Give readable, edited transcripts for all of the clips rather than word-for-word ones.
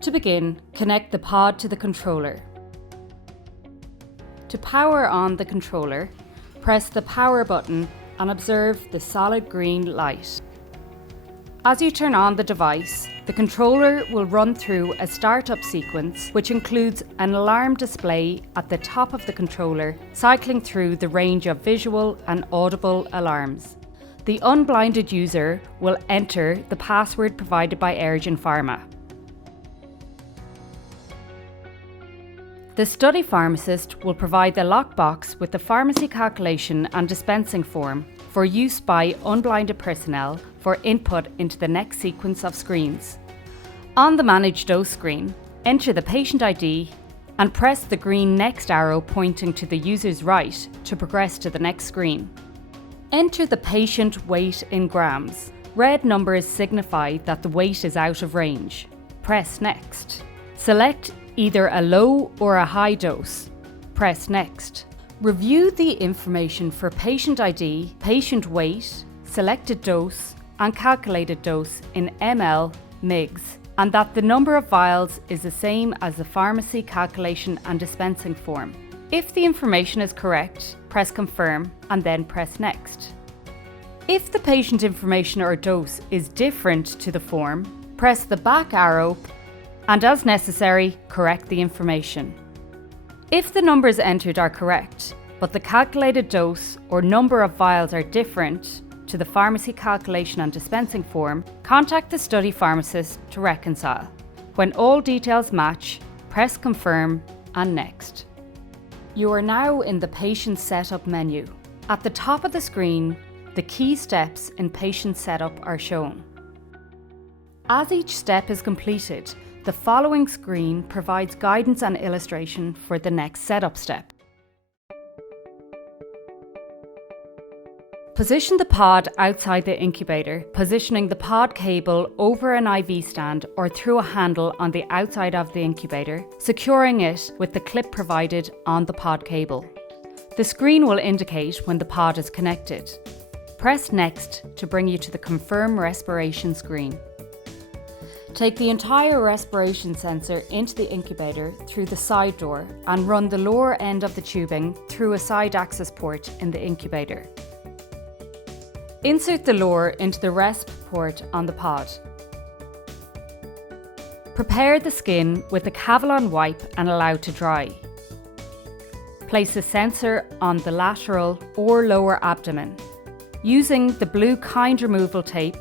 To begin, connect the pod to the controller. To power on the controller, press the power button and observe the solid green light. As you turn on the device, the controller will run through a startup sequence which includes an alarm display at the top of the controller, cycling through the range of visual and audible alarms. The unblinded user will enter the password provided by Airgen Pharma. The study pharmacist will provide the lockbox with the pharmacy calculation and dispensing form for use by unblinded personnel for input into the next sequence of screens. On the Manage Dose screen, enter the patient ID and press the green next arrow pointing to the user's right to progress to the next screen. Enter the patient weight in grams. Red numbers signify that the weight is out of range. Press Next. Select either a low or a high dose. Press Next. Review the information for patient ID, patient weight, selected dose, and calculated dose in ml, mgs, and that the number of vials is the same as the pharmacy calculation and dispensing form. If the information is correct, press Confirm and then press Next. If the patient information or dose is different to the form, press the back arrow and, as necessary, correct the information. If the numbers entered are correct, but the calculated dose or number of vials are different to the pharmacy calculation and dispensing form, contact the study pharmacist to reconcile. When all details match, press Confirm and Next. You are now in the Patient Setup menu. At the top of the screen, the key steps in patient setup are shown. As each step is completed, the following screen provides guidance and illustration for the next setup step. Position the pod outside the incubator, positioning the pod cable over an IV stand or through a handle on the outside of the incubator, securing it with the clip provided on the pod cable. The screen will indicate when the pod is connected. Press Next to bring you to the Confirm Respiration screen. Take the entire respiration sensor into the incubator through the side door and run the lower end of the tubing through a side access port in the incubator. Insert the lure into the resp port on the pod. Prepare the skin with a Cavalon wipe and allow to dry. Place the sensor on the lateral or lower abdomen. Using the blue kind removal tape,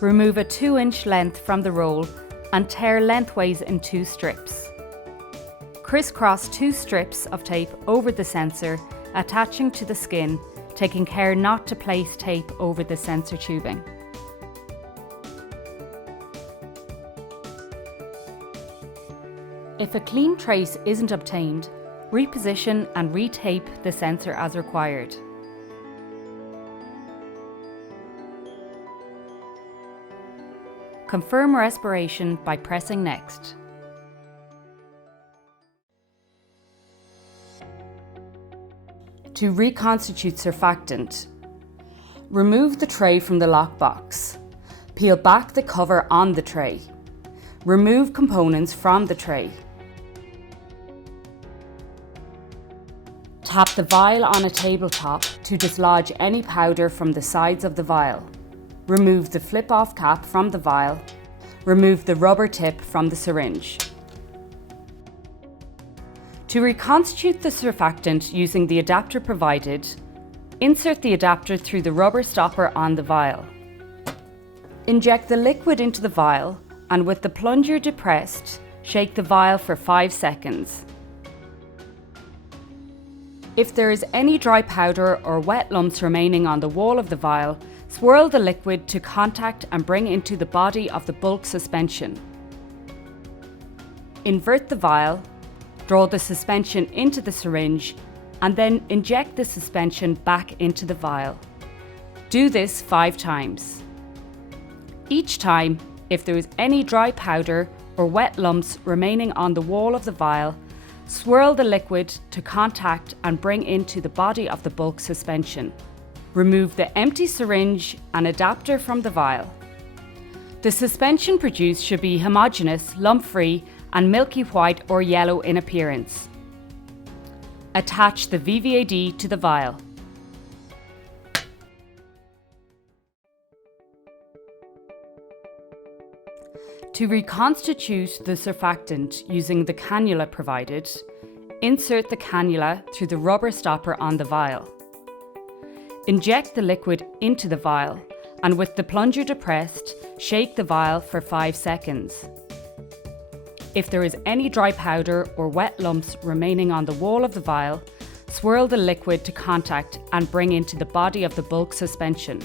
remove a 2-inch length from the roll and tear lengthways in 2 strips. Crisscross 2 strips of tape over the sensor, attaching to the skin, taking care not to place tape over the sensor tubing. If a clean trace isn't obtained, reposition and retape the sensor as required. Confirm respiration by pressing Next. To reconstitute surfactant, remove the tray from the lockbox. Peel back the cover on the tray. Remove components from the tray. Tap the vial on a tabletop to dislodge any powder from the sides of the vial. Remove the flip-off cap from the vial. Remove the rubber tip from the syringe. To reconstitute the surfactant using the adapter provided, insert the adapter through the rubber stopper on the vial. Inject the liquid into the vial and with the plunger depressed, shake the vial for 5 seconds. If there is any dry powder or wet lumps remaining on the wall of the vial, swirl the liquid to contact and bring into the body of the bulk suspension. Invert the vial, draw the suspension into the syringe, and then inject the suspension back into the vial. Do this 5 times. Each time, if there is any dry powder or wet lumps remaining on the wall of the vial, swirl the liquid to contact and bring into the body of the bulk suspension. Remove the empty syringe and adapter from the vial. The suspension produced should be homogeneous, lump-free and milky white or yellow in appearance. Attach the VVAD to the vial. To reconstitute the surfactant using the cannula provided, insert the cannula through the rubber stopper on the vial. Inject the liquid into the vial and with the plunger depressed, shake the vial for 5 seconds. If there is any dry powder or wet lumps remaining on the wall of the vial, swirl the liquid to contact and bring into the body of the bulk suspension.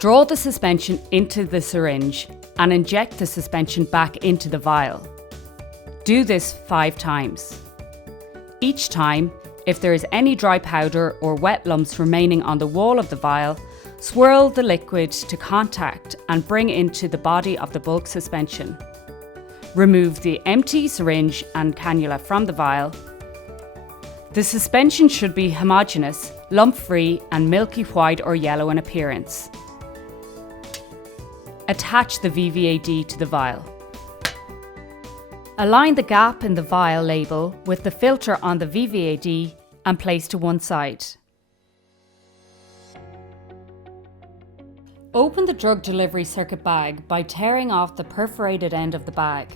Draw the suspension into the syringe and inject the suspension back into the vial. Do this 5 times. Each time, if there is any dry powder or wet lumps remaining on the wall of the vial, swirl the liquid to contact and bring into the body of the bulk suspension. Remove the empty syringe and cannula from the vial. The suspension should be homogeneous, lump-free and milky white or yellow in appearance. Attach the VVAD to the vial. Align the gap in the vial label with the filter on the VVAD and place to one side. Open the drug delivery circuit bag by tearing off the perforated end of the bag.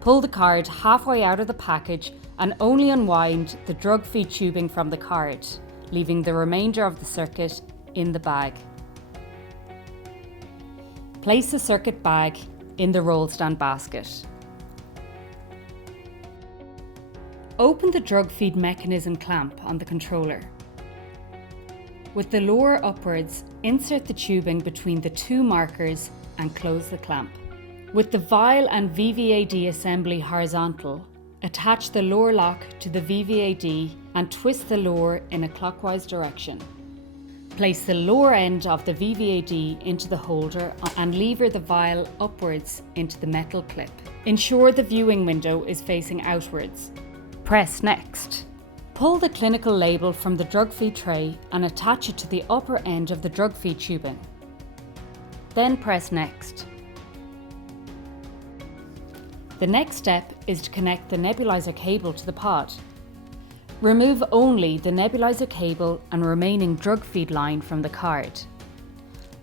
Pull the card halfway out of the package and only unwind the drug feed tubing from the card, leaving the remainder of the circuit in the bag. Place the circuit bag in the roll stand basket. Open the drug feed mechanism clamp on the controller. With the lower upwards, insert the tubing between the 2 markers and close the clamp. With the vial and VVAD assembly horizontal, attach the lower lock to the VVAD and twist the lower in a clockwise direction. Place the lower end of the VVAD into the holder and lever the vial upwards into the metal clip. Ensure the viewing window is facing outwards. Press Next. Pull the clinical label from the drug feed tray and attach it to the upper end of the drug feed tubing. Then press Next. The next step is to connect the nebulizer cable to the pod. Remove only the nebulizer cable and remaining drug feed line from the card.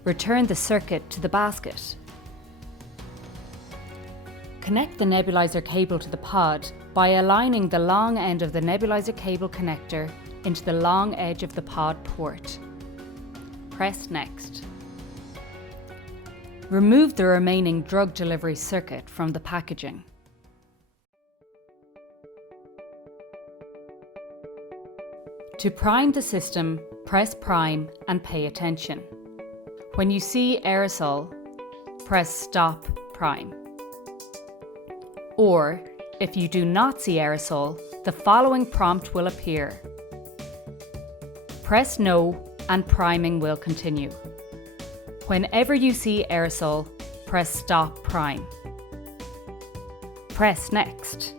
Return the circuit to the basket. Connect the nebulizer cable to the pod by aligning the long end of the nebulizer cable connector into the long edge of the pod port. Press Next. Remove the remaining drug delivery circuit from the packaging. To prime the system, press Prime and pay attention. When you see aerosol, press Stop Prime. Or, if you do not see aerosol, the following prompt will appear. Press No and priming will continue. Whenever you see aerosol, press Stop Prime. Press Next.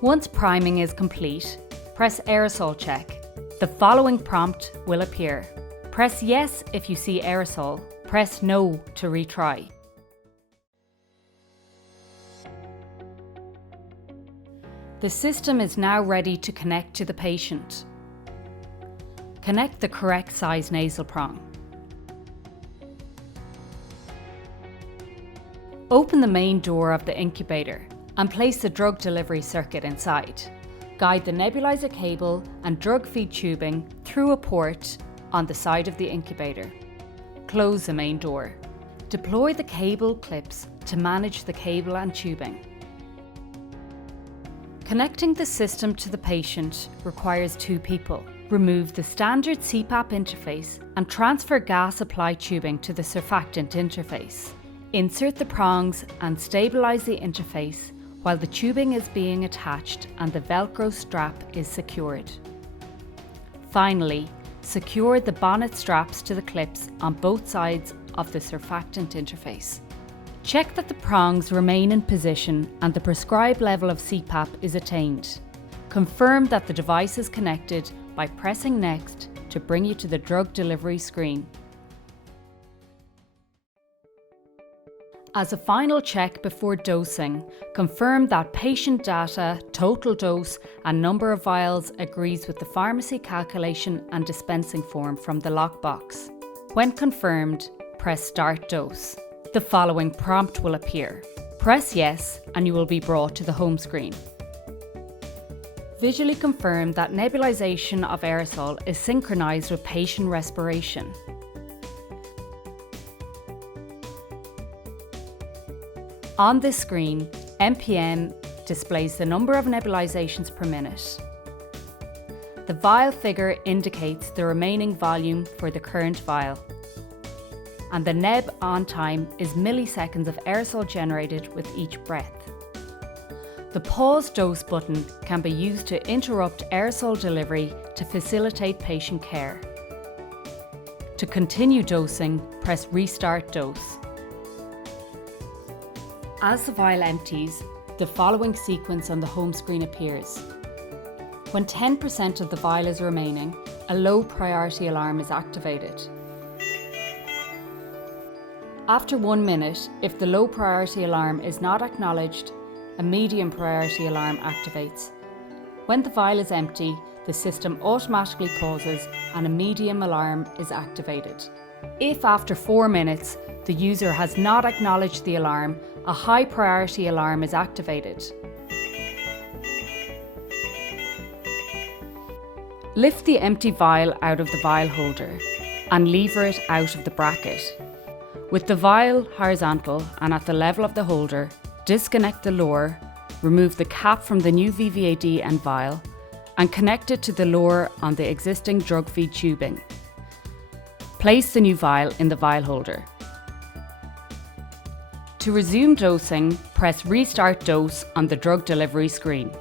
Once priming is complete, press Aerosol Check. The following prompt will appear. Press Yes if you see aerosol. Press No to retry. The system is now ready to connect to the patient. Connect the correct size nasal prong. Open the main door of the incubator and place the drug delivery circuit inside. Guide the nebulizer cable and drug feed tubing through a port on the side of the incubator. Close the main door. Deploy the cable clips to manage the cable and tubing. Connecting the system to the patient requires 2 people. Remove the standard CPAP interface and transfer gas supply tubing to the surfactant interface. Insert the prongs and stabilize the interface while the tubing is being attached and the Velcro strap is secured. Finally, secure the bonnet straps to the clips on both sides of the surfactant interface. Check that the prongs remain in position and the prescribed level of CPAP is attained. Confirm that the device is connected by pressing Next to bring you to the drug delivery screen. As a final check before dosing, confirm that patient data, total dose and number of vials agrees with the pharmacy calculation and dispensing form from the lockbox. When confirmed, press Start Dose. The following prompt will appear. Press Yes and you will be brought to the home screen. Visually confirm that nebulization of aerosol is synchronized with patient respiration. On this screen, MPM displays the number of nebulizations per minute. The vial figure indicates the remaining volume for the current vial. And the neb on time is milliseconds of aerosol generated with each breath. The pause dose button can be used to interrupt aerosol delivery to facilitate patient care. To continue dosing, press Restart Dose. As the vial empties, the following sequence on the home screen appears. When 10% of the vial is remaining, a low priority alarm is activated. After 1 minute, if the low priority alarm is not acknowledged, a medium priority alarm activates. When the vial is empty, the system automatically pauses and a medium alarm is activated. If after 4 minutes, the user has not acknowledged the alarm, a high priority alarm is activated. Lift the empty vial out of the vial holder and lever it out of the bracket. With the vial horizontal and at the level of the holder, disconnect the lower, remove the cap from the new VVAD and vial, and connect it to the lower on the existing drug feed tubing. Place the new vial in the vial holder. To resume dosing, press Restart Dose on the drug delivery screen.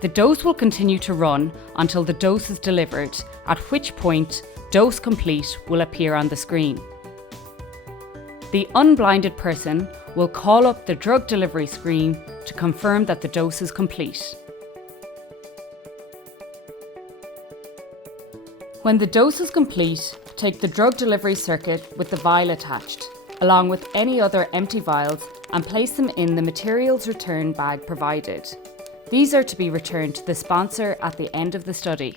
The dose will continue to run until the dose is delivered, at which point Dose Complete will appear on the screen. The unblinded person will call up the drug delivery screen to confirm that the dose is complete. When the dose is complete, take the drug delivery circuit with the vial attached, along with any other empty vials, and place them in the materials return bag provided. These are to be returned to the sponsor at the end of the study.